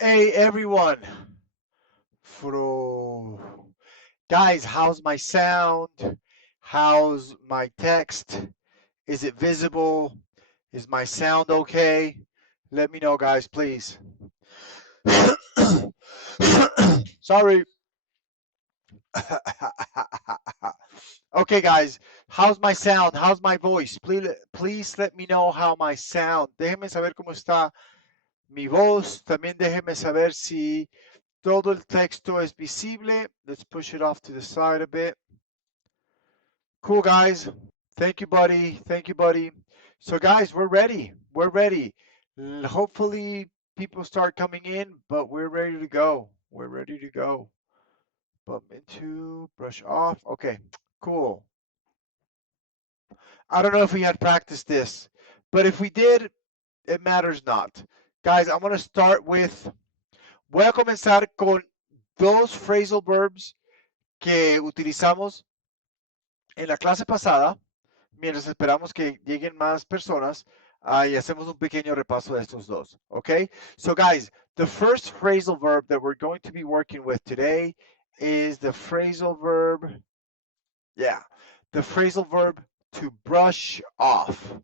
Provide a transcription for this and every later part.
Hey everyone. Fro. Guys, how's my sound? How's my text? Is it visible? Is my sound okay? Let me know, guys, please. Sorry. Okay, guys, how's my sound? How's my voice? Please let me know how my sound. Déjenme saber cómo está mi voz. También déjenme saber si todo el texto es visible. Let's push it off to the side a bit. Cool, guys. Thank you, buddy. Thank you, buddy. So, guys, we're ready. We're ready. Hopefully, people start coming in, but we're ready to go. We're ready to go. Bump into, brush off. Okay, cool. I don't know if we had practiced this, but if we did, it matters not. Guys, I'm going to start with, voy a comenzar con dos phrasal verbs que utilizamos en la clase pasada, mientras esperamos que lleguen más personas, y hacemos un pequeño repaso de estos dos. Okay? So, guys, the first phrasal verb that we're going to be working with today is the phrasal verb, yeah, the phrasal verb to brush off.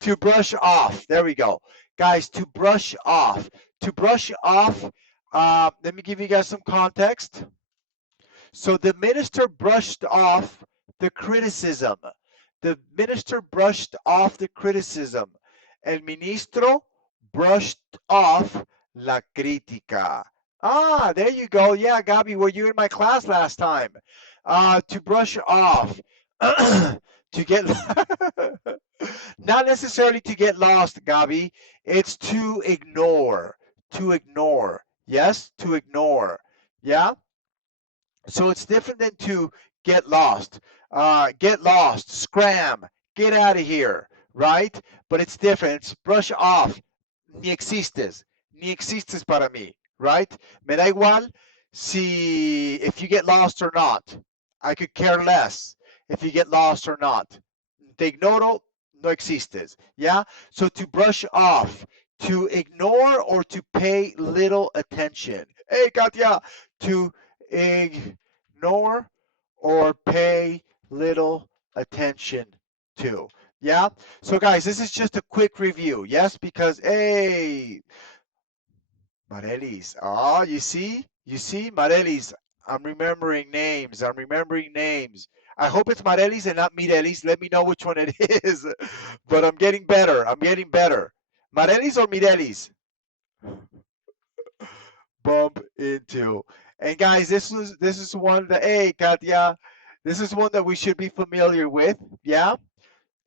To brush off. There we go. Guys, to brush off. To brush off, let me give you guys some context. So the minister brushed off the criticism. The minister brushed off the criticism. El ministro brushed off la crítica. Ah, there you go. Yeah, Gabi, were you in my class last time? To brush off. To get not necessarily to get lost, Gabi. It's to ignore. To ignore. Yes, to ignore. Yeah. So it's different than to get lost, scram, get out of here, right? But it's different. It's brush off. Ni existes para mí, right? Me da igual si if you get lost or not. I could care less if you get lost or not. Te ignoro, no existes. Yeah? So to brush off, to ignore or to pay little attention. Hey, Katya, to ignore or pay little attention to. Yeah? So, guys, this is just a quick review. Yes? Because, hey, Marelis. Oh, you see? You see? Marelis. I'm remembering names. I'm remembering names. I hope it's Marelis and not Mirelis. Let me know which one it is. But I'm getting better. I'm getting better. Marelis or Mirelis? Bump into. And guys, this is one that, hey Katya, this is one that we should be familiar with. Yeah.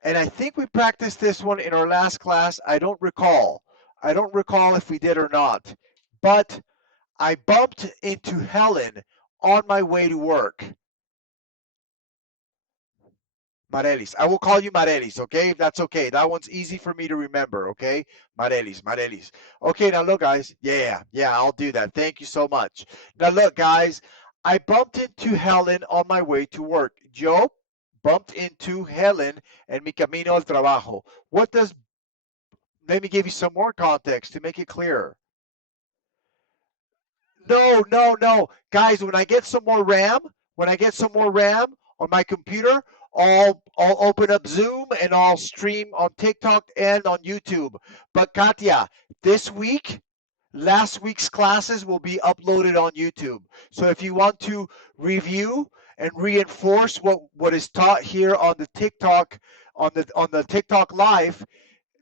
And I think we practiced this one in our last class. I don't recall. I don't recall if we did or not. But I bumped into Helen on my way to work. Marelis. I will call you Marelis, okay? If that's okay. That one's easy for me to remember, okay? Marelis, Marelis. Okay, now look, guys. Yeah, I'll do that. Thank you so much. Now look, guys. I bumped into Helen on my way to work. Yo bumped into Helen en mi camino al trabajo. What does, let me give you some more context to make it clearer. No. Guys, when I get some more RAM, on my computer, I'll open up Zoom and I'll stream on TikTok and on YouTube. But Katya, this week, last week's classes will be uploaded on YouTube. So if you want to review and reinforce what is taught here on the TikTok, on the TikTok live,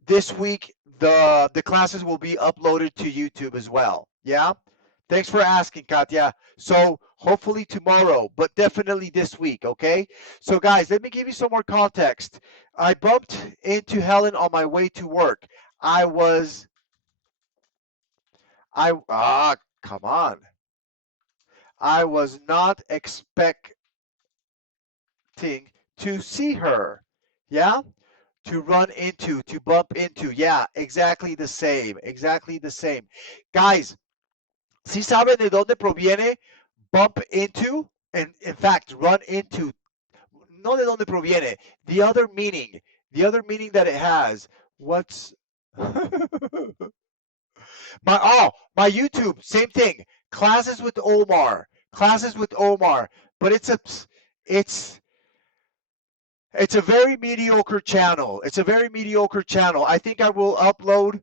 this week the classes will be uploaded to YouTube as well. Yeah? Thanks for asking, Katya. So hopefully tomorrow, but definitely this week, okay? So guys, let me give you some more context. I bumped into Helen on my way to work. Come on. I was not expecting to see her. Yeah? To run into, to bump into. Yeah, exactly the same. Exactly the same. Guys, ¿sí saben de dónde proviene bump into? And in fact, run into. No de dónde proviene. The other meaning that it has. What's My YouTube, same thing. Classes with Omar. Classes with Omar. But it's it's a very mediocre channel. It's a very mediocre channel. I think I will upload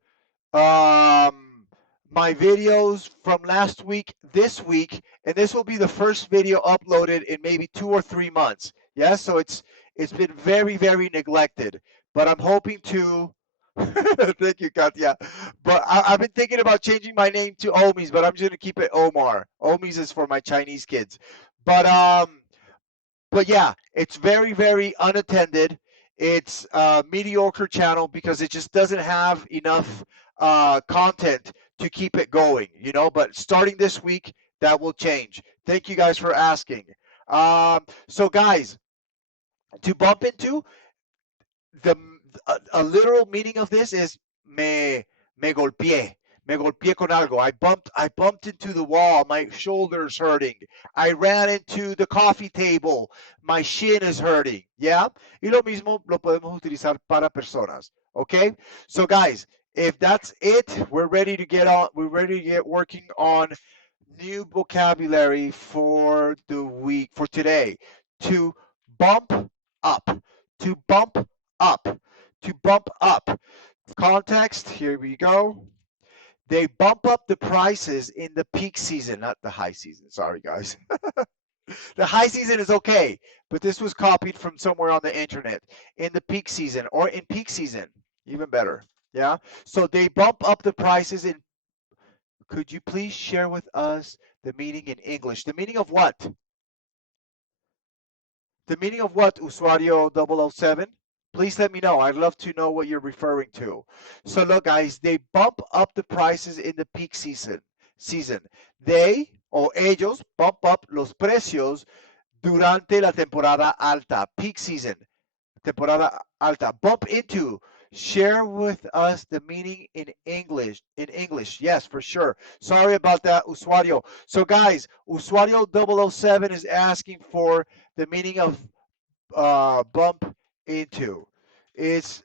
my videos from last week this week, and this will be the first video uploaded in maybe 2 or 3 months. Yes, so it's been very neglected, but I'm hoping to. Thank you, Katya. But I've been thinking about changing my name to Omis, but I'm just gonna keep it Omar. Omis is for my Chinese kids. But but yeah, it's very unattended. It's a mediocre channel because it just doesn't have enough content to keep it going, you know. But starting this week, that will change. Thank you guys for asking. So guys, to bump into the a literal meaning of this is me golpeé. Me golpeé con algo. I bumped into the wall. My shoulder's hurting. I ran into the coffee table. My shin is hurting. Yeah? Y lo mismo lo podemos utilizar para personas. Okay? So guys, if that's it, we're ready to get on. We're ready to get working on new vocabulary for the week, for today. To bump up. To bump up. To bump up. Context, here we go. They bump up the prices in the peak season, not the high season. Sorry, guys. The high season is okay, but this was copied from somewhere on the internet. In the peak season or in peak season, even better. Yeah. So they bump up the prices in. Could you please share with us the meaning in English? The meaning of what? The meaning of what, Usuario 007? Please let me know. I'd love to know what you're referring to. So look, guys, they bump up the prices in the peak season. They o ellos bump up los precios durante la temporada alta, peak season, temporada alta. Bump into. Share with us the meaning in English. In English, yes, for sure. Sorry about that, Usuario. So guys, Usuario 007 is asking for the meaning of bump into. It's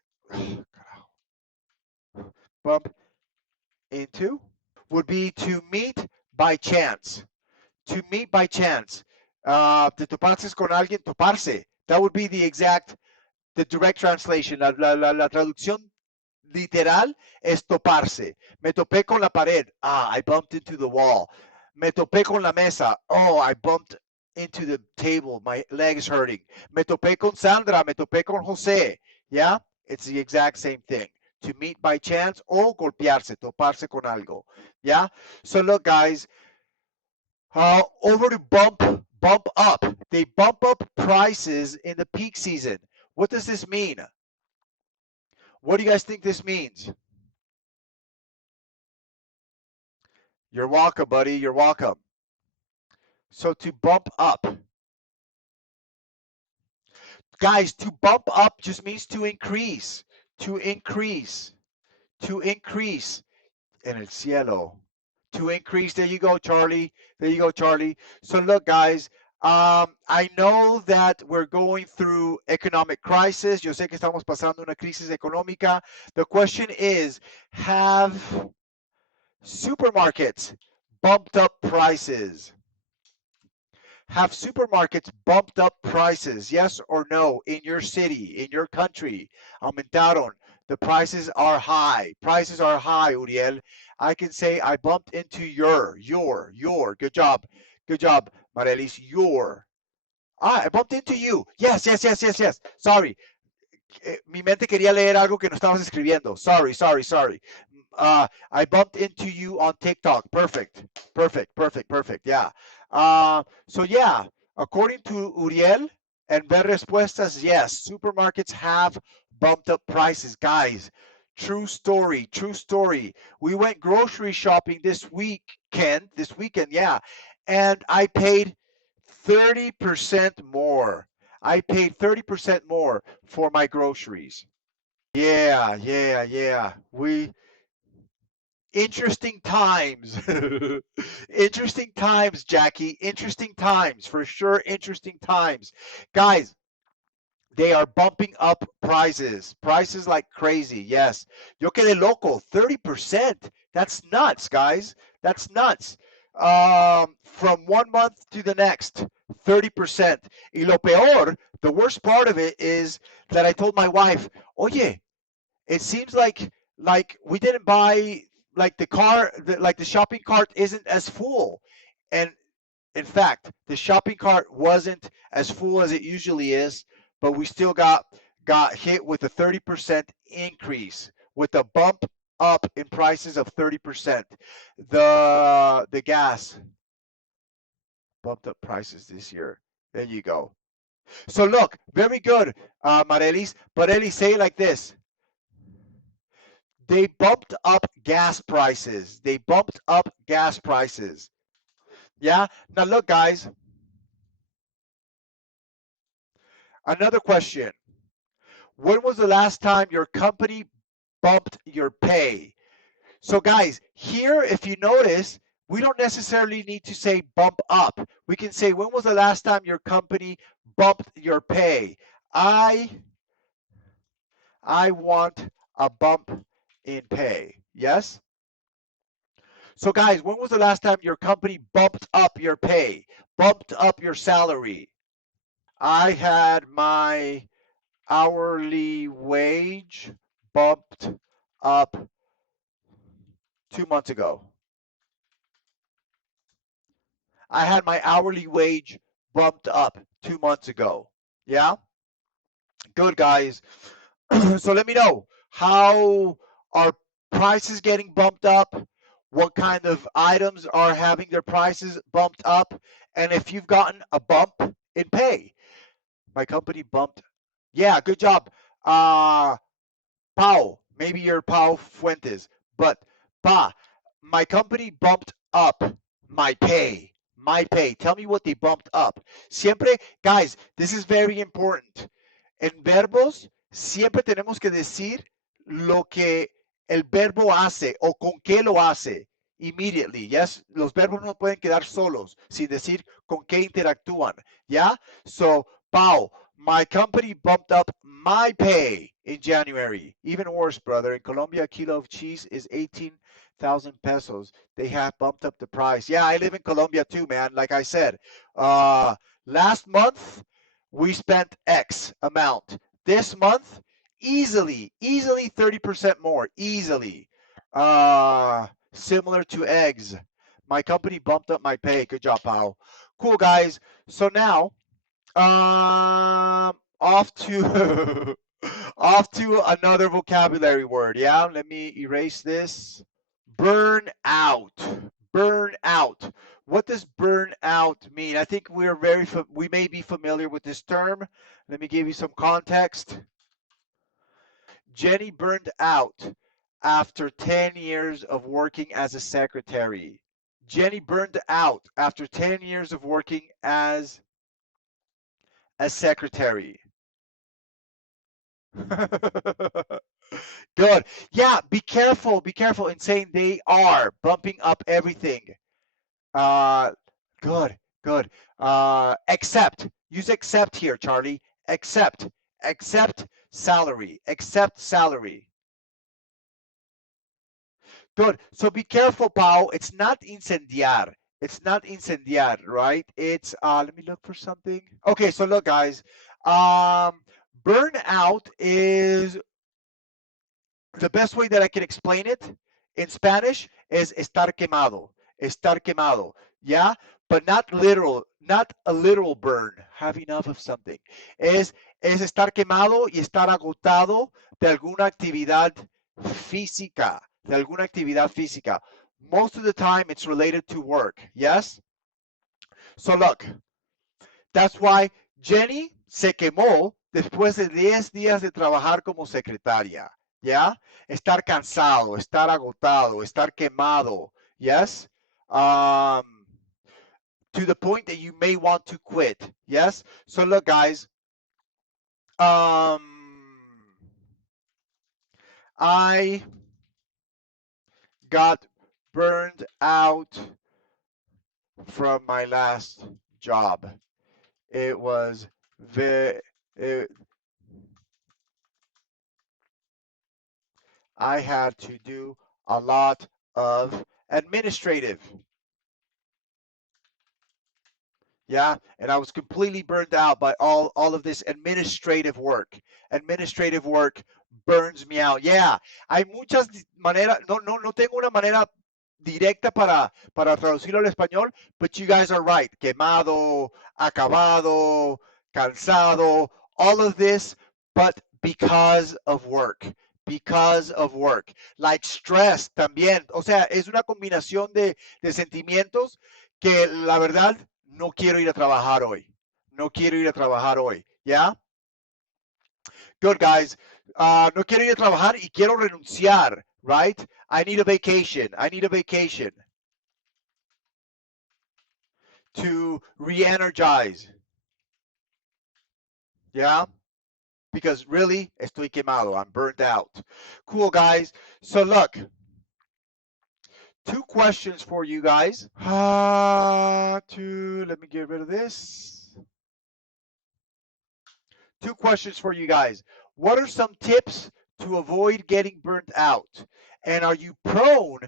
bump into would be to meet by chance. To meet by chance. Te topaste con alguien, toparse. That would be the direct translation. La traducción literal es toparse. Me topé con la pared. Ah, I bumped into the wall. Me topé con la mesa. Oh, I bumped into the table. My leg is hurting. Me topé con Sandra. Me topé con José. Yeah? It's the exact same thing. To meet by chance o golpearse, toparse con algo. Yeah? So look, guys, over to bump up. They bump up prices in the peak season. What does this mean? What do you guys think this means? You're welcome, buddy. You're welcome. So to bump up. Guys, to bump up just means to increase. To increase. To increase. En el cielo. To increase. There you go, Charlie. There you go, Charlie. So look, guys. I know that we're going through economic crisis. Yo sé que estamos pasando una crisis económica. The question is, have supermarkets bumped up prices? Have supermarkets bumped up prices? Yes or no? In your city, in your country? Aumentaron. The prices are high. Prices are high, Uriel. I can say I bumped into your. Good job. Good job, Marelis. Your. Ah, I bumped into you. Yes. Sorry. Mi mente quería leer algo que no estabas escribiendo. Sorry. I bumped into you on TikTok. Perfect. Yeah. So yeah, according to Uriel and Ver Respuestas, yes, supermarkets have bumped up prices. Guys, true story. We went grocery shopping this weekend, yeah, and I paid 30% more. I paid 30% more for my groceries. Yeah. Interesting times. Interesting times, Jackie. Interesting times, for sure. Interesting times. Guys, they are bumping up prices. Prices like crazy, yes. Yo quedé loco. 30%. That's nuts, guys. That's nuts. From 1 month to the next, 30%. Y lo peor, the worst part of it is that I told my wife, oye, it seems like we didn't buy like the shopping cart isn't as full. And in fact, the shopping cart wasn't as full as it usually is, but we still got hit with a 30% increase, with a bump up in prices of 30%. The gas bumped up prices this year. There you go. So look, very good, Marelis. But Eli, say it like this: they bumped up gas prices. They bumped up gas prices. Yeah. Now look, guys. Another question. When was the last time your company bumped your pay? So guys, here, if you notice, we don't necessarily need to say bump up. We can say, when was the last time your company bumped your pay? I I want a bump in pay. Yes? So guys, when was the last time your company bumped up your pay? Bumped up your salary? I had my hourly wage bumped up 2 months ago. I had my hourly wage bumped up 2 months ago. Yeah? Good, guys. So let me know, how are prices getting bumped up? What kind of items are having their prices bumped up? And if you've gotten a bump in pay. My company bumped. Yeah, good job. Pau, maybe you're Pau Fuentes, but Pa, my company bumped up my pay. My pay. Tell me what they bumped up. Siempre, guys, this is very important. En verbos, siempre tenemos que decir lo que el verbo hace o con qué lo hace. Immediately, yes. Los verbos no pueden quedar solos sin decir con qué interactúan. Yeah. So, Pau, my company bumped up my pay in January. Even worse, brother. In Colombia, a kilo of cheese is 18,000 pesos. They have bumped up the price. Yeah, I live in Colombia too, man. Like I said, last month we spent X amount. This month, easily 30% more. Easily. Similar to eggs. My company bumped up my pay. Good job, Pau. Cool, guys. So now, off to off to another vocabulary word. Yeah, let me erase this. Burn out. Burn out. What does burn out mean? I think we may be familiar with this term. Let me give you some context. Jenny burned out after 10 years of working as a secretary. Jenny burned out after 10 years of working as a secretary. Good. Yeah, be careful in saying they are bumping up everything. Uh, good, good. Except, use except here, Charlie. Except, except salary. Good. So be careful, Pau. It's not incendiar. It's not incendiar, right? It's let me look for something. Okay, so look, guys. Um, burnout is the best way that I can explain it in Spanish is estar quemado. Estar quemado. Yeah? But not literal, not a literal burn. Have enough of something. Es estar quemado y estar agotado de alguna actividad física. De alguna actividad física. Most of the time it's related to work. Yes? So look, that's why Jenny se quemó después de 10 días de trabajar como secretaria. ¿Ya? Estar cansado, estar agotado, estar quemado. Yes? To the point that you may want to quit. Yes? So look, guys. Um, I got burned out from my last job. It was very, I had to do a lot of administrative. Yeah, and I was completely burned out by all of this administrative work. Administrative work burns me out. Yeah, hay muchas maneras, no tengo una manera directa para traducirlo al español, but you guys are right. Quemado, acabado, cansado, all of this, but because of work. Because of work. Like stress también. O sea, es una combinación de sentimientos que la verdad no quiero ir a trabajar hoy. No quiero ir a trabajar hoy. ¿Ya? Good, guys. No quiero ir a trabajar y quiero renunciar, right? I need a vacation. I need a vacation to re-energize. Yeah? Because really, estoy quemado. I'm burned out. Cool, guys. So look, 2 questions for you guys. Let me get rid of this. 2 questions for you guys. What are some tips to avoid getting burnt out? And are you prone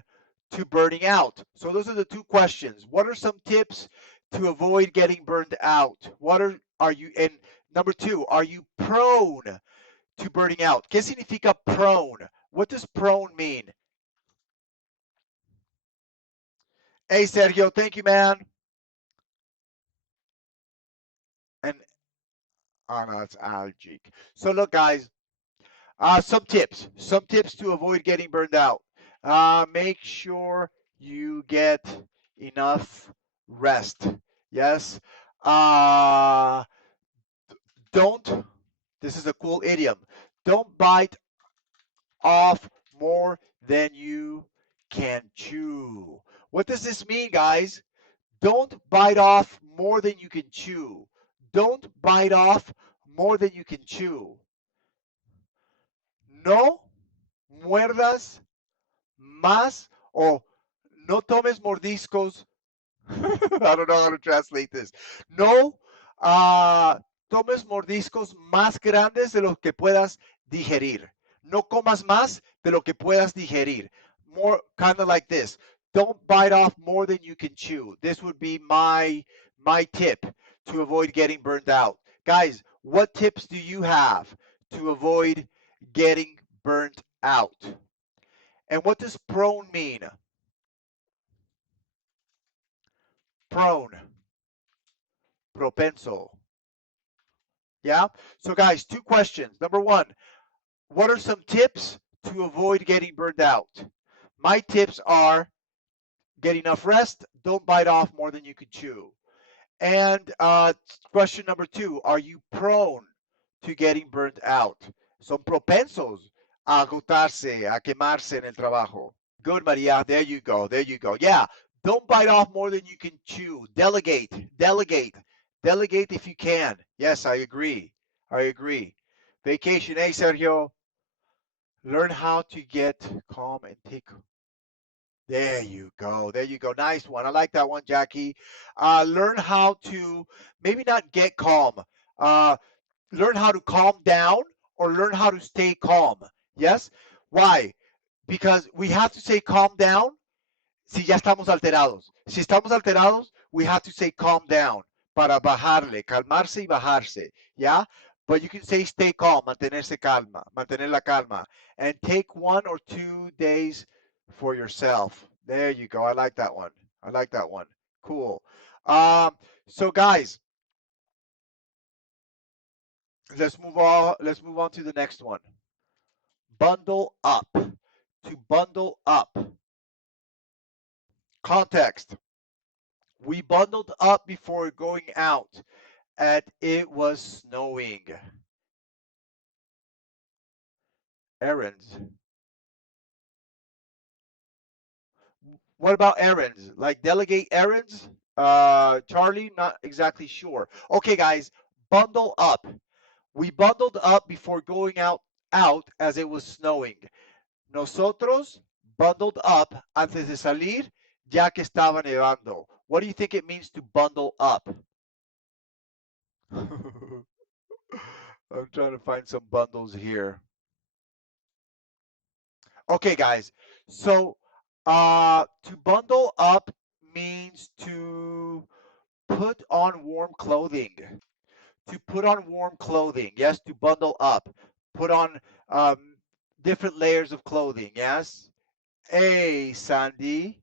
to burning out? So those are the 2 questions. What are some tips to avoid getting burnt out? What are you, and number 2, are you prone to burning out? ¿Qué significa prone? What does prone mean? Hey, Sergio, thank you, man. And, oh no, it's allergic. So look, guys, some tips to avoid getting burned out. Make sure you get enough rest. Yes. Uh, don't, this is a cool idiom, don't bite off more than you can chew. What does this mean, guys? Don't bite off more than you can chew. Don't bite off more than you can chew. No muerdas más o no tomes mordiscos. I don't know how to translate this. No tomes mordiscos más grandes de lo que puedas digerir. No comas más de lo que puedas digerir. More kind of like this. Don't bite off more than you can chew. This would be my tip to avoid getting burned out. Guys, what tips do you have to avoid getting burnt out? And what does prone mean? Prone, propenso. Yeah? So, guys, 2 questions. Number 1, what are some tips to avoid getting burned out? My tips are get enough rest, don't bite off more than you can chew. And question number 2, are you prone to getting burnt out? Son propensos a agotarse, a quemarse en el trabajo. Good, Maria. There you go. There you go. Yeah. Don't bite off more than you can chew. Delegate. Delegate. Delegate if you can. Yes, I agree. I agree. Vacation, hey, Sergio. Learn how to get calm and take. There you go. There you go. Nice one. I like that one, Jackie. Learn how to maybe not get calm. Uh, learn how to calm down or learn how to stay calm. Yes? Why? Because we have to say calm down si ya estamos alterados. Si estamos alterados, we have to say calm down para bajarle, calmarse y bajarse, ¿ya? But you can say stay calm, mantenerse calma, mantener la calma, and take 1 or 2 days for yourself. There you go. I like that one. I like that one. Cool. So guys, let's move on. Let's move on to the next one. Bundle up. To bundle up. Context. We bundled up before going out, and it was snowing. Errands. What about errands? Like delegate errands? Charlie, not exactly sure. Okay, guys, bundle up. We bundled up before going out as it was snowing. Nosotros bundled up antes de salir, ya que estaba nevando. What do you think it means to bundle up? I'm trying to find some bundles here. Okay, guys. So To bundle up means to put on warm clothing. To put on warm clothing. Yes, to bundle up. Put on different layers of clothing. Yes. Hey, Sandy.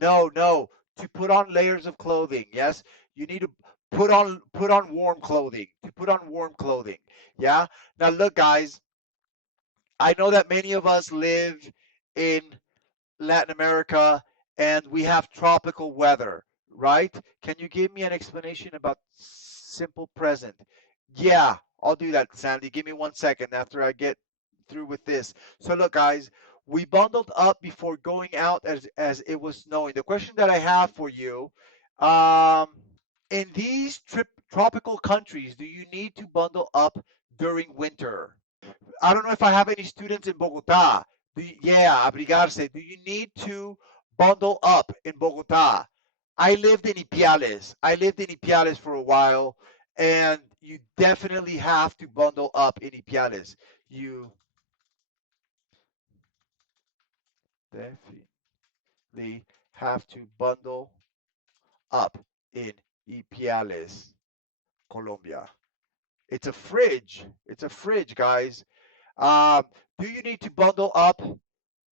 No, no. To put on layers of clothing. Yes. You need to put on warm clothing. To put on warm clothing. Yeah. Now look, guys. I know that many of us live in Latin America and we have tropical weather, right? Can you give me an explanation about simple present? Yeah, I'll do that, Sandy. Give me 1 second after I get through with this. So look, guys, we bundled up before going out as it was snowing. The question that I have for you, um, in these tropical countries, do you need to bundle up during winter? I don't know if I have any students in Bogota. Yeah, abrigarse. Do you need to bundle up in Bogota? I lived in Ipiales. I lived in Ipiales for a while, and you definitely have to bundle up in Ipiales. You definitely have to bundle up in Ipiales, Colombia. It's a fridge. It's a fridge, guys. Um, do you need to bundle up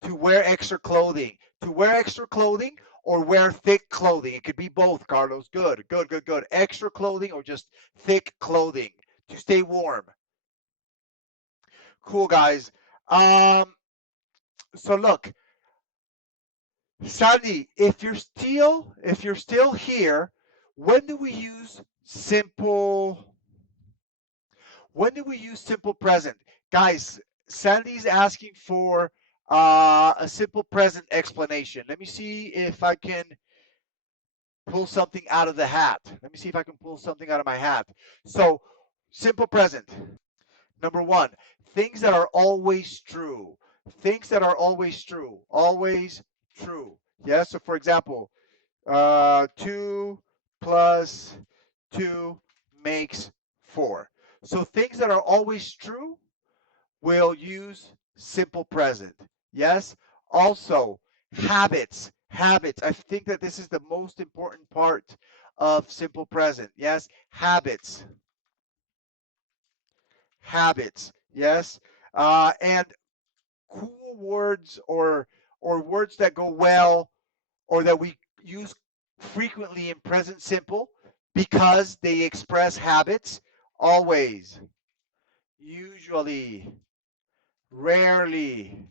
to wear extra clothing? To wear extra clothing or wear thick clothing? It could be both, Carlos. Good, good, good, good. Extra clothing or just thick clothing to stay warm. Cool, guys. Um, so look, Sandy, if you're still here, when do we use simple when do we use simple present? Guys, Sandy's asking for a simple present explanation. Let me see if I can pull something out of the hat. Let me see if I can pull something out of my hat. So, simple present. Number one, things that are always true. Things that are always true. Always true. Yes. So, for example, 2 plus 2 makes 4. So, things that are always true will use simple present. Yes. Also, habits. Habits. I think that this is the most important part of simple present. Yes. Habits. Habits. Yes. And cool words or words that go well or that we use frequently in present simple because they express habits. Always. Usually. Rarely.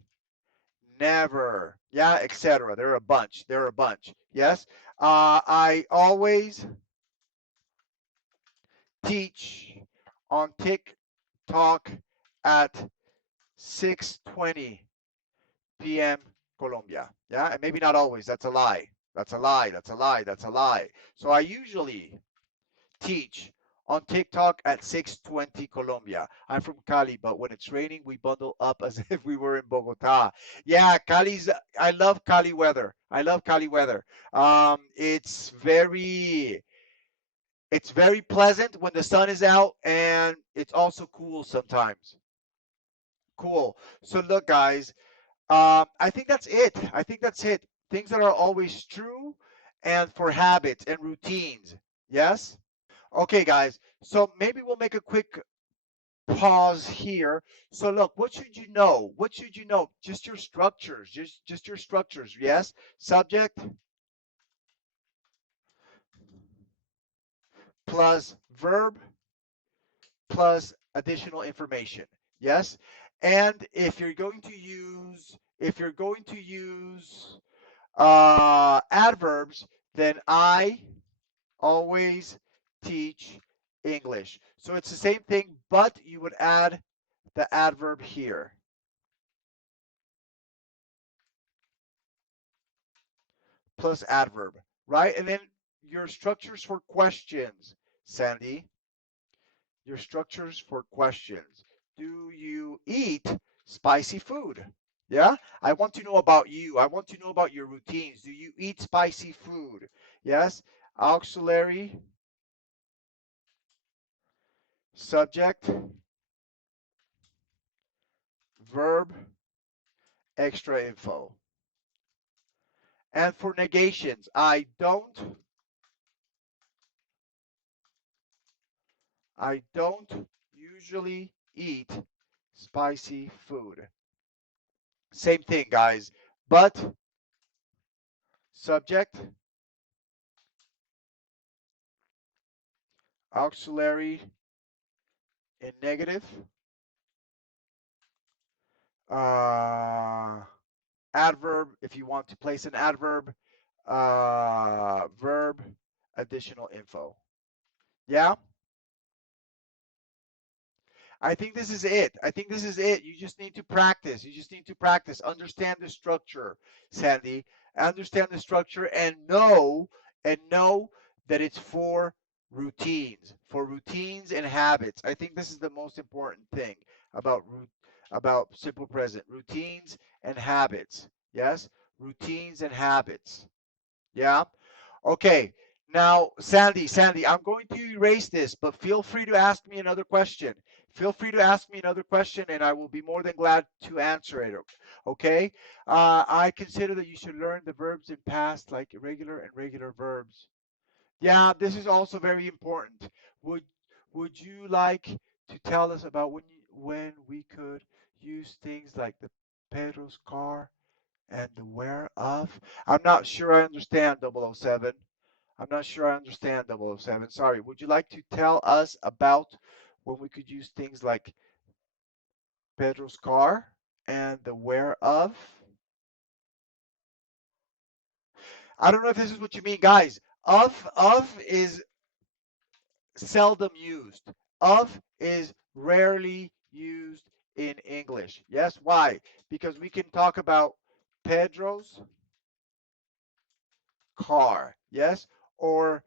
Never, yeah, etc. There are a bunch. There are a bunch. Yes. I always teach on TikTok at 6:20 p.m. Colombia. Yeah, and maybe not always. That's a lie. That's a lie. That's a lie. That's a lie. So I usually teach on TikTok at 6:20 Colombia. I'm from Cali, but when it's raining, we bundle up as if we were in Bogota. Yeah, Cali's. I love Cali weather. I love Cali weather. It's very pleasant when the sun is out, and it's also cool sometimes. Cool. So look, guys. I think that's it. I think that's it. Things that are always true, and for habits and routines. Yes. Okay, guys. So maybe we'll make a quick pause here. So look, what should you know? What should you know? Just your structures. Just your structures. Yes. Subject plus verb plus additional information. Yes. And if you're going to use adverbs, then I always teach English. So it's the same thing, but you would add the adverb here, plus adverb, right? And then your structures for questions, Sandy. Your structures for questions. Do you eat spicy food? Yeah? I want to know about you. I want to know about your routines. Do you eat spicy food? Yes? Auxiliary, subject, verb, extra info. And for negations, I don't usually eat spicy food. Same thing, guys. But subject, auxiliary in negative, uh, adverb, if you want to place an adverb, verb, additional info. Yeah? I think this is it. I think this is it. You just need to practice. You just need to practice. Understand the structure, Sandy. Understand the structure and know that it's for routines and habits. I think this is the most important thing about about simple present. Routines and habits. Yes? Routines and habits. Yeah? Okay. Now, Sandy, I'm going to erase this, but feel free to ask me another question. Feel free to ask me another question, and I will be more than glad to answer it. Okay? I consider that you should learn the verbs in past, like irregular and regular verbs. Yeah, this is also very important. Would Would you like to tell us about when we could use things like the Pedro's car and the where of? I'm not sure I understand 007. I'm not sure I understand 007. Sorry. Would you like to tell us about when we could use things like Pedro's car and the where of? I don't know if this is what you mean, guys. Of is seldom used. Of is rarely used in English. Yes, why? Because we can talk about Pedro's car, yes, or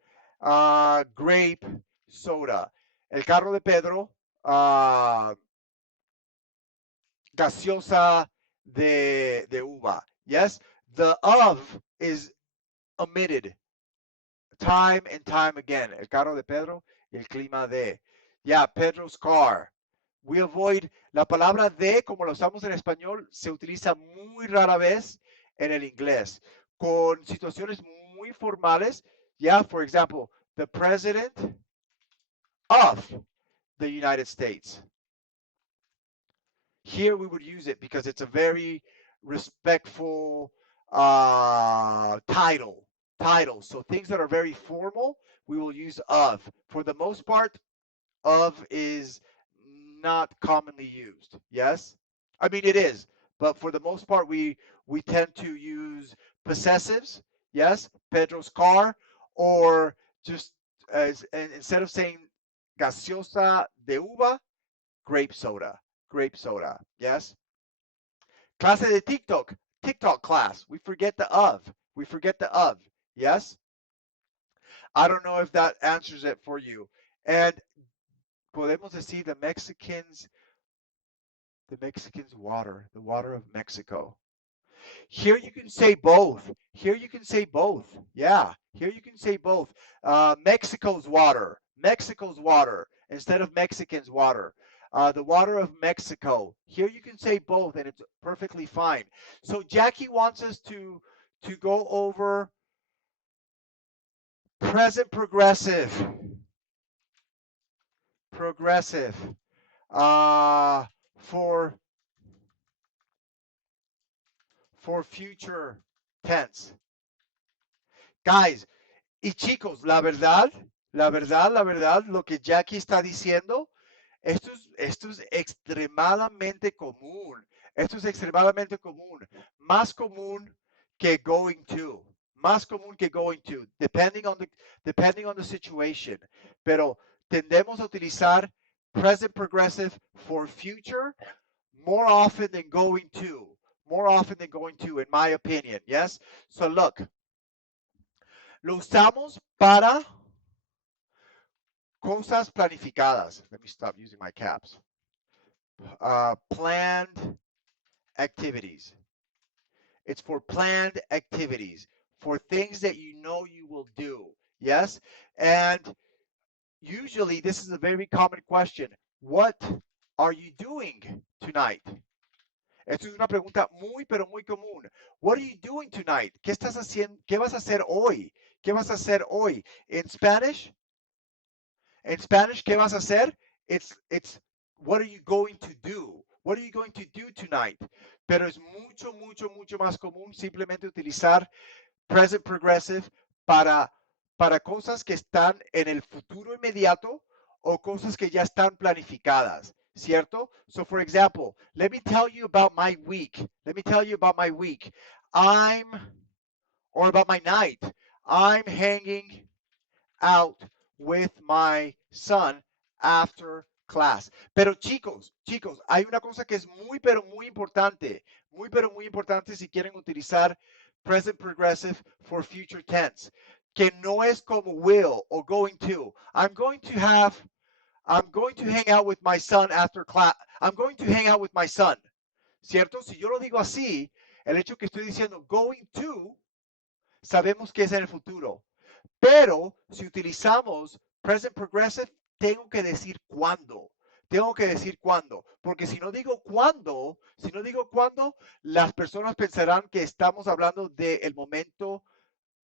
grape soda. El carro de Pedro, gaseosa de uva. Yes, the of is omitted time and time again. El carro de Pedro, el clima de. Yeah, Pedro's car. We avoid la palabra de, como lo usamos en español, se utiliza muy rara vez en el inglés. Con situaciones muy formales, yeah, for example, the president of the United States. Here we would use it because it's a very respectful title. Title. So things that are very formal, we will use of. For the most part, of is not commonly used. Yes? I mean it is, but for the most part we tend to use possessives. Yes? Pedro's car, or just as and instead of saying gaseosa de uva, grape soda. Grape soda. Yes? Clase de TikTok. TikTok class. We forget the of. We forget the of. Yes? I don't know if that answers it for you. And podemos decir the Mexicans water, the water of Mexico. Here you can say both. Here you can say both. Yeah, here you can say both. Mexico's water. Mexico's water instead of Mexicans water. The water of Mexico. Here you can say both, and it's perfectly fine. So Jackie wants us to go over present progressive. Progressive. Uh, for future tense. Guys, y chicos, la verdad, lo que Jackie está diciendo, esto es extremadamente común. Esto es extremadamente común. Más común que going to. Más común que going to, depending on the situation. Pero tendemos a utilizar present progressive for future more often than going to. More often than going to, in my opinion. Yes? So look, lo usamos para cosas planificadas. Let me stop using my caps. Planned activities. It's for planned activities, for things that you know you will do. Yes? And usually, this is a very common question. What are you doing tonight? Esto es una pregunta muy, pero muy común. What are you doing tonight? ¿Qué estás haciendo? ¿Qué vas a hacer hoy? ¿Qué vas a hacer hoy? In Spanish, ¿qué vas a hacer? It's what are you going to do? What are you going to do tonight? Pero es mucho, mucho, mucho más común simplemente utilizar present progressive para, para cosas que están en el futuro inmediato o cosas que ya están planificadas, ¿cierto? So for example, let me tell you about my week. Let me tell you about my week. Or about my night. I'm hanging out with my son after class. Pero chicos, hay una cosa que es muy, pero muy importante si quieren utilizar present progressive for future tense, que no es como will o going to. I'm going to hang out with my son after class. I'm going to hang out with my son. ¿Cierto? Si yo lo digo así, el hecho que estoy diciendo going to, sabemos que es en el futuro. Pero si utilizamos present progressive, tengo que decir cuándo. Tengo que decir cuándo, porque si no digo cuándo, las personas pensarán que estamos hablando del momento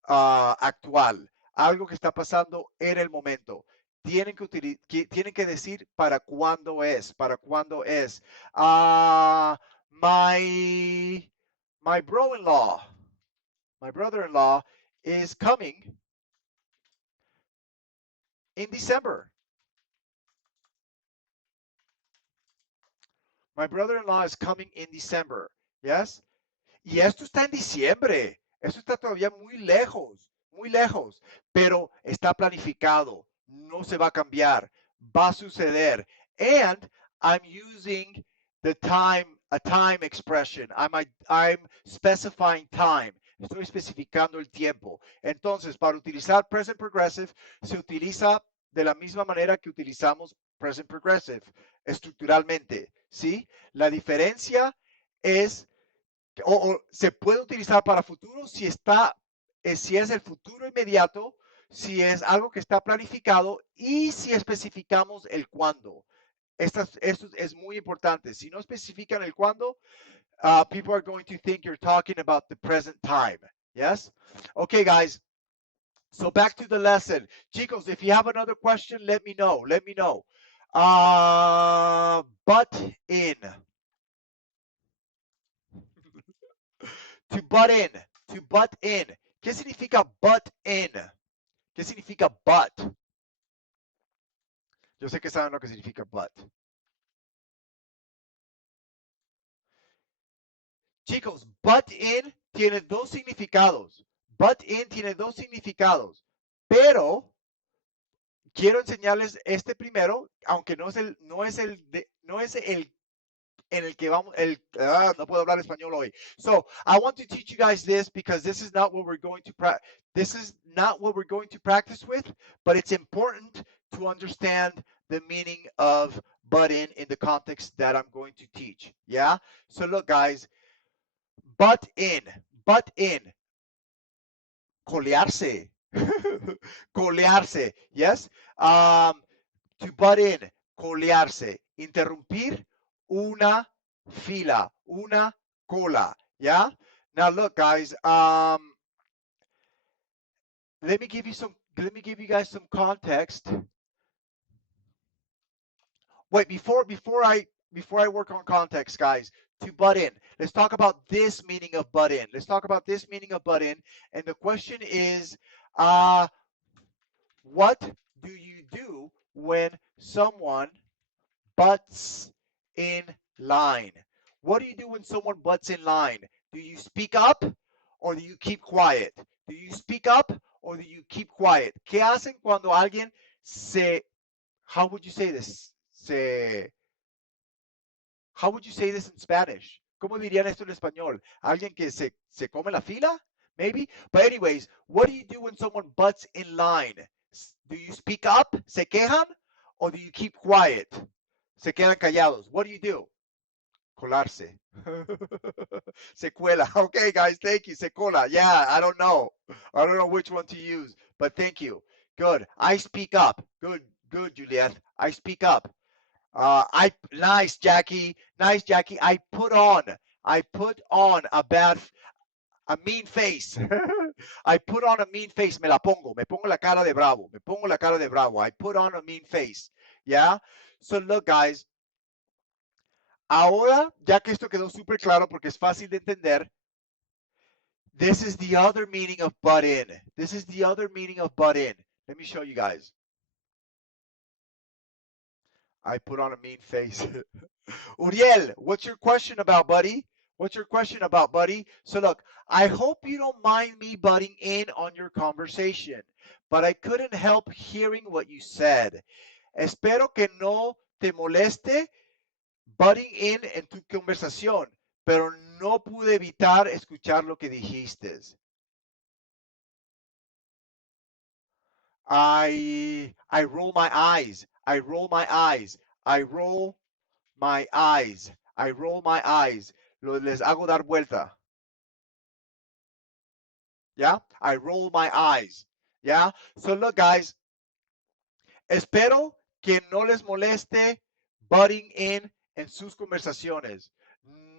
actual, algo que está pasando en el momento. Tienen que decir para cuándo es, para cuándo es. My, my bro-in-law, my brother-in-law is coming in December. My brother-in-law is coming in December. Yes? Y esto está en diciembre. Esto está todavía muy lejos, pero está planificado. No se va a cambiar. Va a suceder. And I'm using a time expression. I'm specifying time. Estoy especificando el tiempo. Entonces, para utilizar present progressive, se utiliza de la misma manera que utilizamos present progressive, estructuralmente, ¿sí? La diferencia es o se puede utilizar para futuro si es el futuro inmediato, si es algo que está planificado y si especificamos el cuándo. Esto es muy importante. Si no especifican el cuándo, people are going to think you're talking about the present time. Yes? Okay, guys. So back to the lesson. Chicos, if you have another question, let me know. Let me know. Butt in. To butt in. To butt in. ¿Qué significa butt in? ¿Qué significa butt? Yo sé que saben lo que significa butt. Chicos, butt in tiene dos significados. Butt in tiene dos significados. Pero quiero enseñarles este primero, aunque no es el en el que vamos, no puedo hablar español hoy. So I want to teach you guys this because this is not what we're going to practice with, but it's important to understand the meaning of butt in the context that I'm going to teach. Yeah. So look, guys, butt in, colearse, colearse. Yes. To butt in, colearse, interrumpir una fila, una cola. Yeah. Now look, guys. Let me give you guys some context. Wait, before I work on context, guys. To butt in, let's talk about this meaning of butt in. Let's talk about this meaning of butt in. And the question is, what do you do when someone butts in line? What do you do when someone butts in line? Do you speak up or do you keep quiet? Do you speak up or do you keep quiet? ¿Qué hacen cuando alguien how would you say this? How would you say this in Spanish? ¿Cómo dirían esto en español? ¿Alguien que se come la fila? Maybe. But anyways, what do you do when someone butts in line? Do you speak up? ¿Se quejan? Or do you keep quiet? Se quedan callados. What do you do? Colarse. Se cuela. Okay, guys, thank you. Se cola. Yeah, I don't know. I don't know which one to use, but thank you. Good. I speak up. Good, Juliet. I speak up. Nice, Jackie. Nice, Jackie. I put on. I put on a mean face. I put on a mean face. Me pongo la cara de bravo. Me pongo la cara de bravo. I put on a mean face. Yeah? So look, guys. Ahora, ya que esto quedó súper claro porque es fácil de entender, this is the other meaning of butt in. This is the other meaning of butt in. Let me show you guys. I put on a mean face. Uriel, what's your question about, buddy? What's your question about, buddy? So look, I hope you don't mind me butting in on your conversation, but I couldn't help hearing what you said. Espero que no te moleste butting in tu conversación, pero no pude evitar escuchar lo que dijiste. I roll my eyes. I roll my eyes. I roll my eyes. I roll my eyes. Les hago dar vuelta. Yeah? I roll my eyes. Yeah? So look, guys, espero que no les moleste butting in sus conversaciones.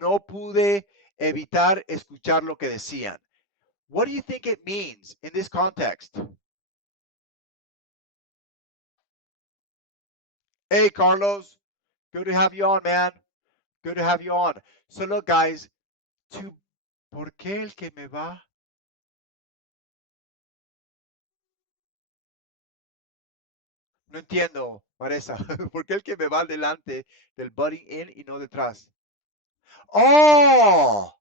No pude evitar escuchar lo que decían. What do you think it means in this context? Hey, Carlos. Good to have you on, man. Good to have you on. So look, guys, to ¿por qué el que me va? No entiendo, Vanessa. ¿Por qué el que me va delante del butting in y no detrás? Oh,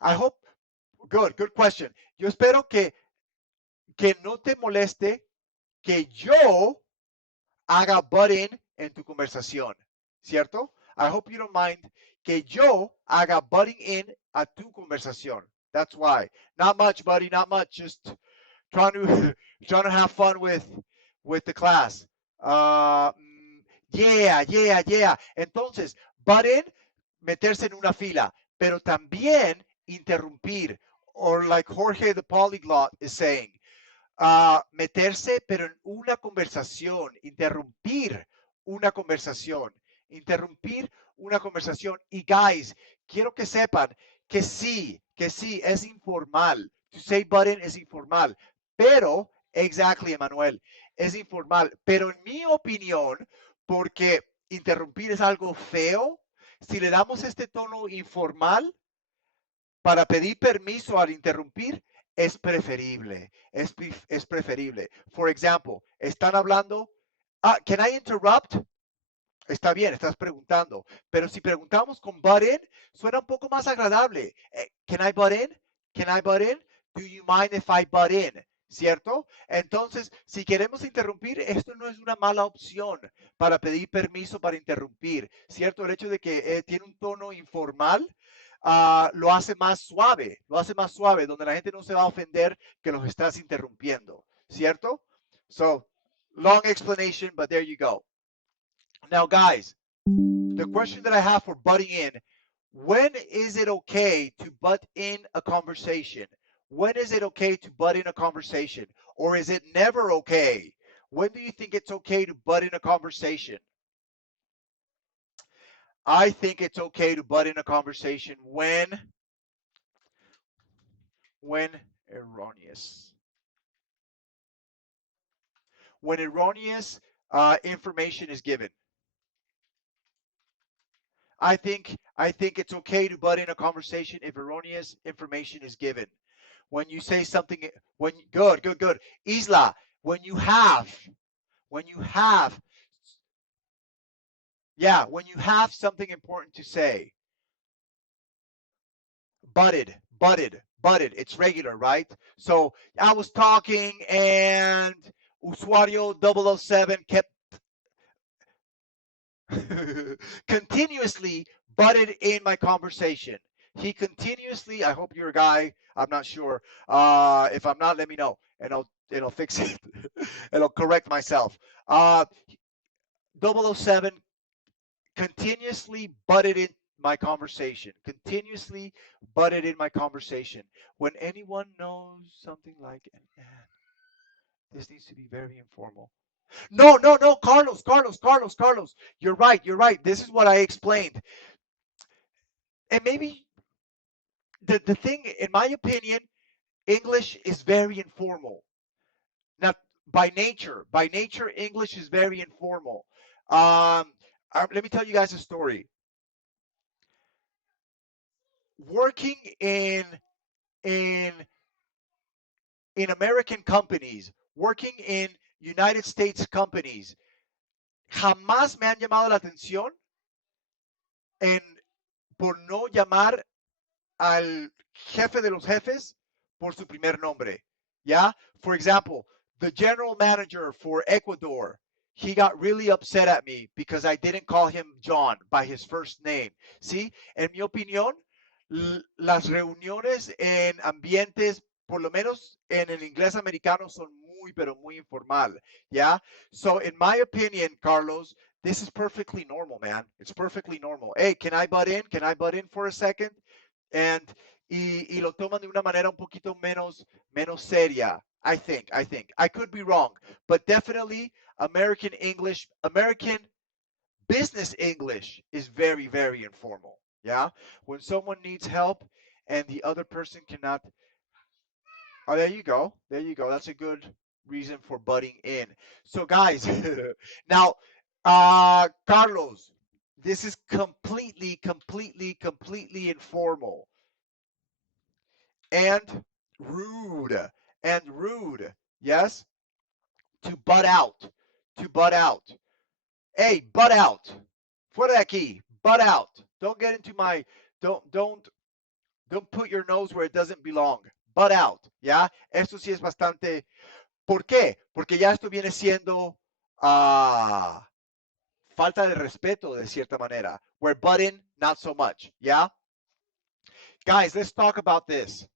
I hope, good question. Yo espero que no te moleste que yo haga butt in tu conversación, ¿cierto? I hope you don't mind que yo haga butting in a tu conversación. That's why. Not much, buddy, not much. Just trying to trying to have fun with the class. Uh, yeah. Entonces, butt in, meterse en una fila, pero también interrumpir, or like Jorge the Polyglot is saying, meterse, pero en una conversación, interrumpir una conversación. Y guys, quiero que sepan que sí, es informal. To say button es informal, pero, exactly, Emanuel, es informal. Pero en mi opinión, porque interrumpir es algo feo, si le damos este tono informal, para pedir permiso al interrumpir es preferible. Es preferible. For example, están hablando, can I interrupt? Está bien, estás preguntando. Pero si preguntamos con butt in, suena un poco más agradable. Can I butt in? Can I butt in? Do you mind if I butt in? ¿Cierto? Entonces, si queremos interrumpir, esto no es una mala opción para pedir permiso para interrumpir. ¿Cierto? El hecho de que tiene un tono informal, lo hace más suave, donde la gente no se va a ofender que los estás interrumpiendo. ¿Cierto? So, long explanation, but there you go. Now, guys, the question that I have for butting in, when is it okay to butt in a conversation? When is it okay to butt in a conversation? Or is it never okay? When do you think it's okay to butt in a conversation? I think it's okay to butt in a conversation when erroneous. When erroneous information is given. I think it's okay to butt in a conversation if erroneous information is given. When you say something, good. Isla, when you have, when you have something important to say, butted. It's regular, right? So I was talking and Usuario 007 kept continuously butted in my conversation. He continuously, I hope you're a guy, I'm not sure. If I'm not, let me know and I'll fix it and I'll correct myself. 007 continuously butted in my conversation. When anyone knows something like an ad, this needs to be very informal. No, Carlos. You're right. This is what I explained. And maybe the thing, in my opinion, English is very informal. Now, by nature, English is very informal. Let me tell you guys a story. Working in in American companies, working in United States companies, jamás me han llamado la atención en por no llamar al jefe de los jefes por su primer nombre. Yeah? For example, the general manager for Ecuador, he got really upset at me because I didn't call him John by his first name. ¿Sí? En mi opinión, las reuniones en ambientes, por lo menos en el inglés americano, son muy, pero muy informal. Yeah? So, in my opinion, Carlos, this is perfectly normal, man. It's perfectly normal. Hey, can I butt in? Can I butt in for a second? And y lo toman de una manera un poquito menos seria. I think. I could be wrong, but definitely American English, American business English is very, very informal. Yeah? When someone needs help and the other person cannot. Oh, there you go. There you go. That's a good reason for butting in. So, guys, now, Carlos, this is completely informal. And rude and rude. Yes, to butt out, to butt out. Hey, butt out. Fuera de aquí. Butt out. Don't get into my. Don't put your nose where it doesn't belong. Butt out. Ya. Esto sí es bastante. ¿Por qué? Porque ya esto viene siendo falta de respeto de cierta manera. Where butting, not so much. Yeah. Guys, let's talk about this.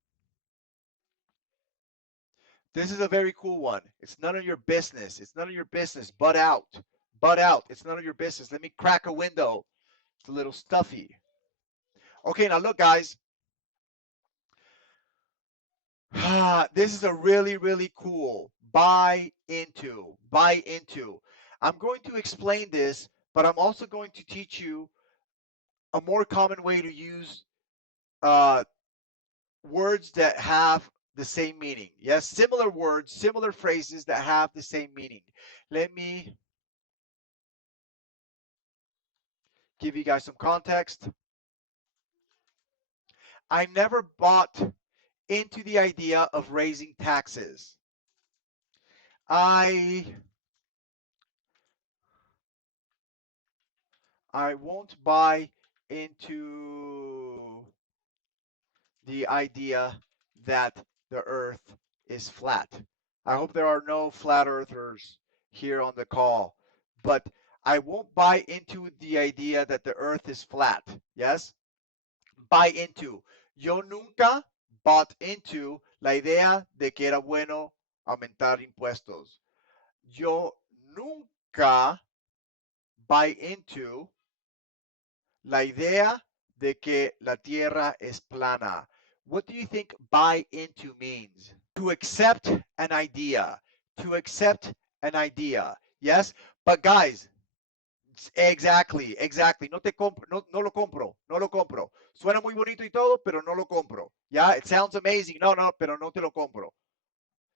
This is a very cool one. It's none of your business. It's none of your business. Butt out. Butt out. It's none of your business. Let me crack a window. It's a little stuffy. Okay, now look, guys. This is a really cool. Buy into. Buy into. I'm going to explain this, but I'm also going to teach you a more common way to use uh, words that have the same meaning. Yes, similar words, similar phrases that have the same meaning. Let me give you guys some context. I never bought into the idea of raising taxes. I won't buy into the idea that the earth is flat. I hope there are no flat earthers here on the call, but I won't buy into the idea that the earth is flat. Yes? Buy into. Yo nunca bought into la idea de que era bueno aumentar impuestos. Yo nunca buy into la idea de que la tierra es plana. What do you think buy into means? To accept an idea. To accept an idea. Yes? But guys, exactly, exactly. No te compro, no lo compro, no lo compro. Suena muy bonito y todo, pero no lo compro. Yeah, it sounds amazing. No, no, pero no te lo compro.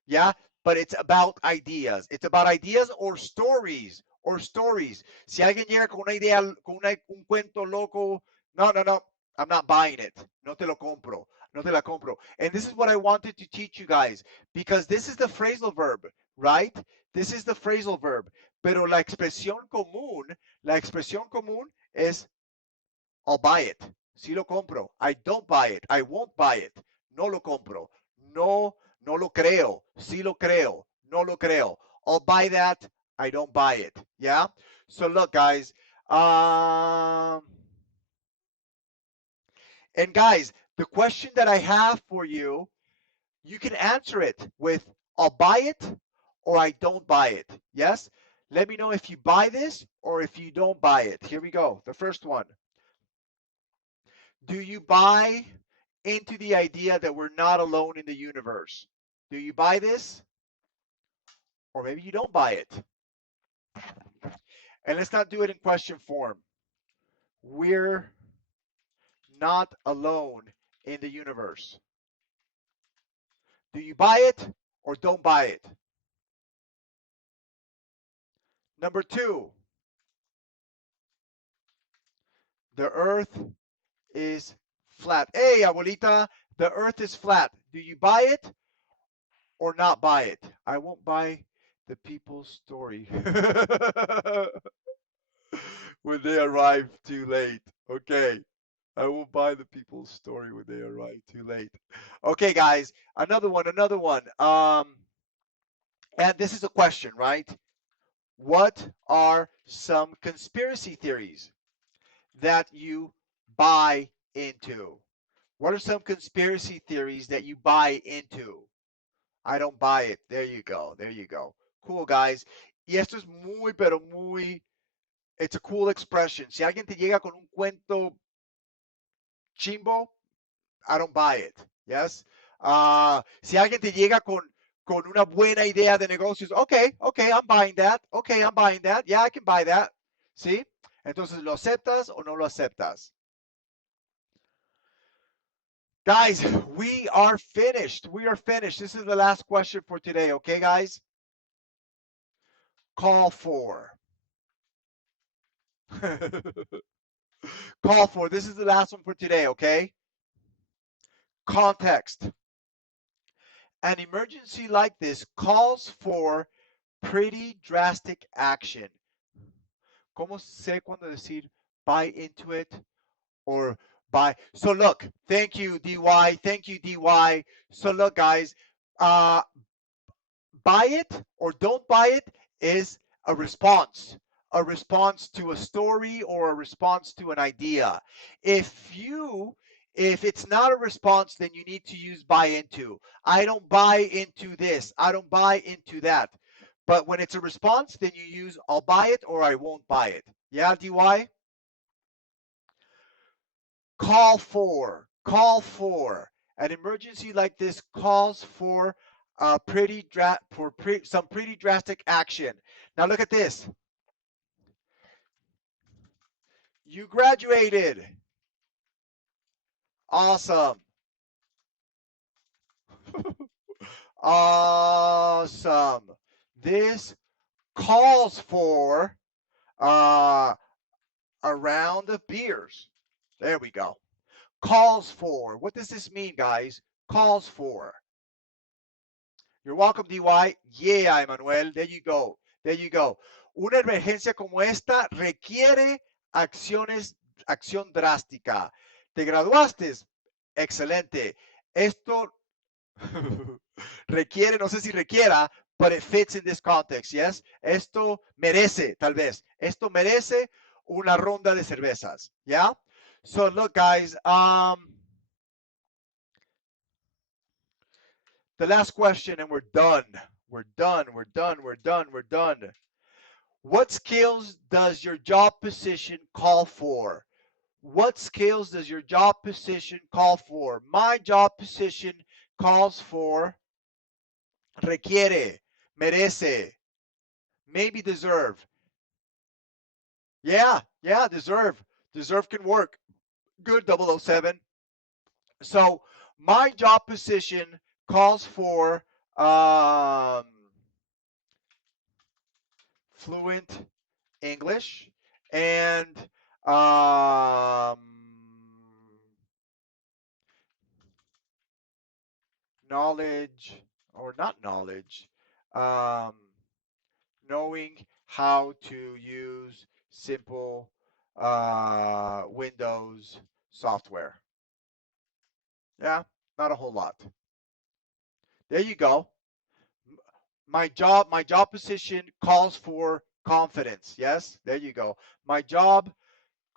Yeah, but it's about ideas. It's about ideas or stories, or stories. Si alguien llega con una idea, con un cuento loco, no, no, no, I'm not buying it. No te lo compro. No te la compro. And this is what I wanted to teach you guys, because this is the phrasal verb, right? This is the phrasal verb. Pero la expresión común es I'll buy it. Sí lo compro. I don't buy it. I won't buy it. No lo compro. No, no lo creo. Sí lo creo. No lo creo. I'll buy that. I don't buy it. Yeah? So look, guys. And guys, the question that I have for you, you can answer it with I'll buy it or I don't buy it. Yes? Let me know if you buy this or if you don't buy it. Here we go. The first one. Do you buy into the idea that we're not alone in the universe? Do you buy this? Or maybe you don't buy it. And let's not do it in question form. We're not alone in the universe? Do you buy it or don't buy it? Number 2, the earth is flat. Hey, abuelita, the earth is flat. Do you buy it or not buy it? I won't buy the people's story when they arrive too late. Okay. I won't buy the people's story when they arrive too late. Okay, guys, another one, another one. And this is a question, right? What are some conspiracy theories that you buy into? What are some conspiracy theories that you buy into? I don't buy it. There you go. There you go. Cool, guys. Y esto es muy, pero muy, it's a cool expression. Si alguien te llega con un cuento chimbo, I don't buy it. Yes. Si alguien te llega con una buena idea de negocios, okay, okay, I'm buying that. Okay, I'm buying that. Yeah, I can buy that. ¿Sí? Entonces, ¿lo aceptas o no lo aceptas? Guys, we are finished. We are finished. This is the last question for today. Okay, guys? Call for. Call for. This is the last one for today. Okay? Context. An emergency like this calls for pretty drastic action. ¿Cómo sé cuándo decir buy into it or buy? So look, thank you, DY. Thank you, DY. So look, guys, uh, buy it or don't buy it is a response to a story or a response to an idea. If it's not a response, then you need to use buy into. I don't buy into this. I don't buy into that. But when it's a response, then you use I'll buy it or I won't buy it. Yeah, DY? Call for. An emergency like this calls for some pretty drastic action. Now look at this. You graduated. Awesome. Awesome. This calls for uh, a round of beers. There we go. Calls for. What does this mean, guys? Calls for. You're welcome, DY. Yeah, Emanuel. There you go. There you go. Una emergencia como esta requiere acción drástica. ¿Te graduaste? Excelente. Esto requiere, no sé si requiera, but it fits in this context, yes? Esto merece, tal vez. Esto merece una ronda de cervezas, yeah? So look, guys, the last question and we're done. We're done. We're done. We're done. We're done. What skills does your job position call for? What skills does your job position call for? My job position calls for requiere, merece, maybe deserve. Yeah, deserve. Deserve can work. Good, 007. So my job position calls for fluent English and knowledge, or not knowledge, um, knowing how to use simple Windows software. Yeah, not a whole lot. There you go. My job position calls for confidence. Yes, there you go. My job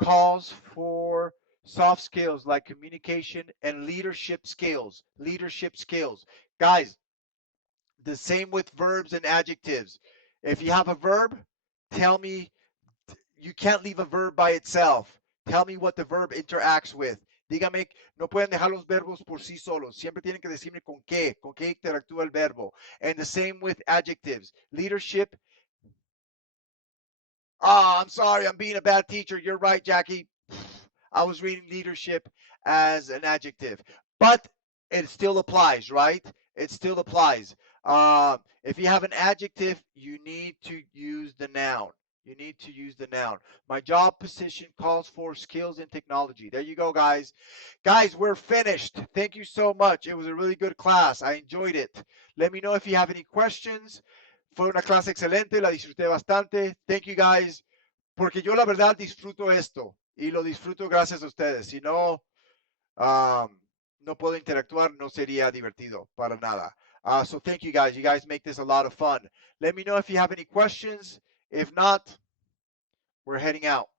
calls for soft skills like communication and leadership skills. Leadership skills. Guys, the same with verbs and adjectives. If you have a verb, tell me, you can't leave a verb by itself. Tell me what the verb interacts with. Dígame, no pueden dejar los verbos por sí solos. Siempre tienen que decirme con qué interactúa el verbo. And the same with adjectives. Leadership. I'm sorry, I'm being a bad teacher. You're right, Jackie. I was reading leadership as an adjective, but it still applies, right? It still applies. If you have an adjective, you need to use the noun. You need to use the noun. My job position calls for skills in technology. There you go, guys. Guys, we're finished. Thank you so much. It was a really good class. I enjoyed it. Let me know if you have any questions. Fue una clase excelente, la disfruté bastante. Thank you, guys. Porque yo la verdad disfruto esto y lo disfruto gracias a ustedes. Si no, no puedo interactuar, no sería divertido para nada. So thank you, guys. You guys make this a lot of fun. Let me know if you have any questions. If not, we're heading out.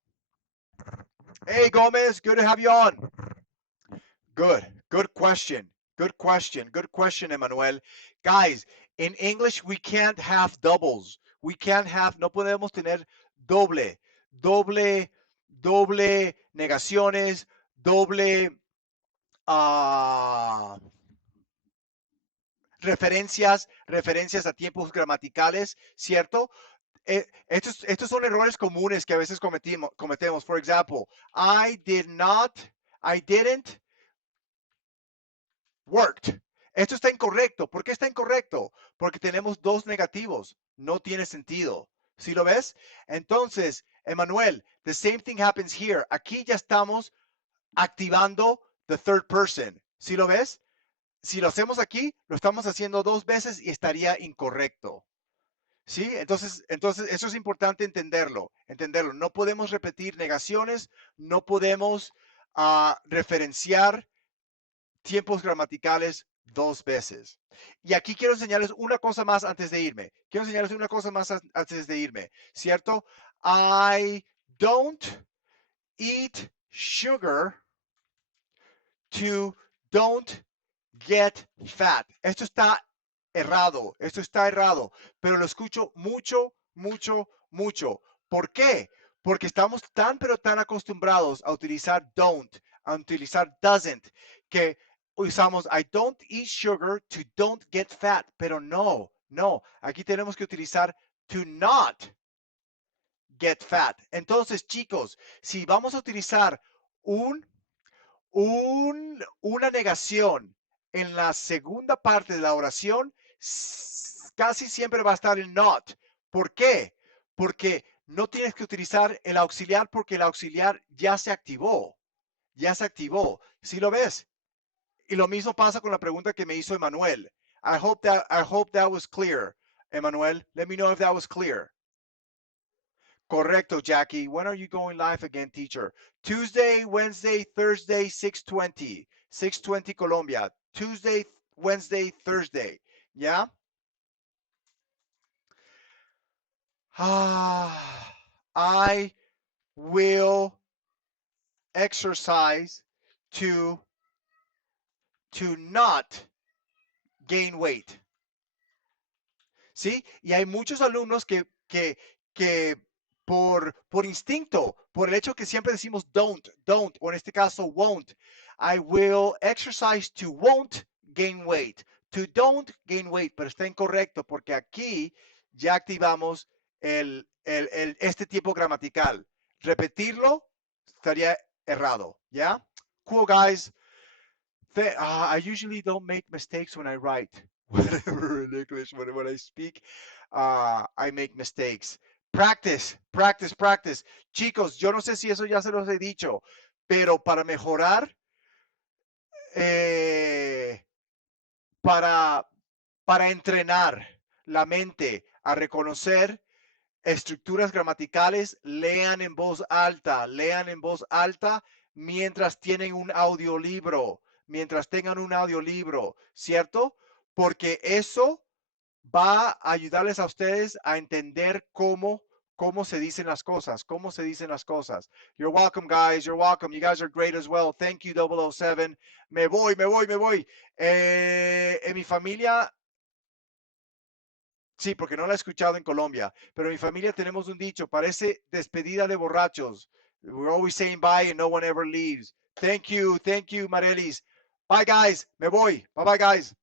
Hey, Gomez, good to have you on. Good. Good question. Good question. Good question, Emmanuel. Guys, in English, we can't have doubles. We can't have, no podemos tener doble, doble negaciones, doble referencias a tiempos gramaticales, ¿cierto? Estos son errores comunes que a veces cometemos. For example, I didn't worked. Esto está incorrecto. ¿Por qué está incorrecto? Porque tenemos dos negativos. No tiene sentido. ¿Sí lo ves? Entonces, Emmanuel, the same thing happens here. Aquí ya estamos activando the third person. ¿Sí lo ves? Si lo hacemos aquí, lo estamos haciendo dos veces y estaría incorrecto. ¿Sí? Entonces eso es importante entenderlo. No podemos repetir negaciones, no podemos referenciar tiempos gramaticales dos veces. Y aquí quiero enseñarles una cosa más antes de irme. ¿Cierto? I don't eat sugar to don't get fat. Esto está errado, pero lo escucho mucho. ¿Por qué? Porque estamos tan pero tan acostumbrados a utilizar don't, a utilizar doesn't, que usamos I don't eat sugar to don't get fat, pero no, aquí tenemos que utilizar to not get fat. Entonces, chicos, si vamos a utilizar una negación en la segunda parte de la oración, casi siempre va a estar el not. ¿Por qué? Porque no tienes que utilizar el auxiliar porque el auxiliar ya se activó. ¿Sí lo ves? Y lo mismo pasa con la pregunta que me hizo Emmanuel. I hope that was clear, Emmanuel. Let me know if that was clear. Correcto, Jackie. When are you going live again, teacher? Tuesday, Wednesday, Thursday, 6:20. 6:20 Colombia. Tuesday, Wednesday, Thursday. Yeah? I will exercise to not gain weight. ¿Sí? Y hay muchos alumnos que por instinto, por el hecho que siempre decimos don't, o en este caso won't. I will exercise to won't gain weight, to don't gain weight, pero está incorrecto porque aquí ya activamos este tipo gramatical. Repetirlo estaría errado, ¿ya? Cool, guys. I usually don't make mistakes when I write. Whatever in English, when I speak, I make mistakes. Practice. Chicos, yo no sé si eso ya se los he dicho, pero para mejorar, para entrenar la mente a reconocer estructuras gramaticales, lean en voz alta mientras tengan un audiolibro, ¿cierto? Porque eso va a ayudarles a ustedes a entender cómo se dicen las cosas, You're welcome, guys. You're welcome. You guys are great as well. Thank you, 007. Me voy. En mi familia, sí, porque no la he escuchado en Colombia, pero en mi familia tenemos un dicho, parece despedida de borrachos. We're always saying bye and no one ever leaves. Thank you, Marelis. Bye, guys. Me voy. Bye, guys.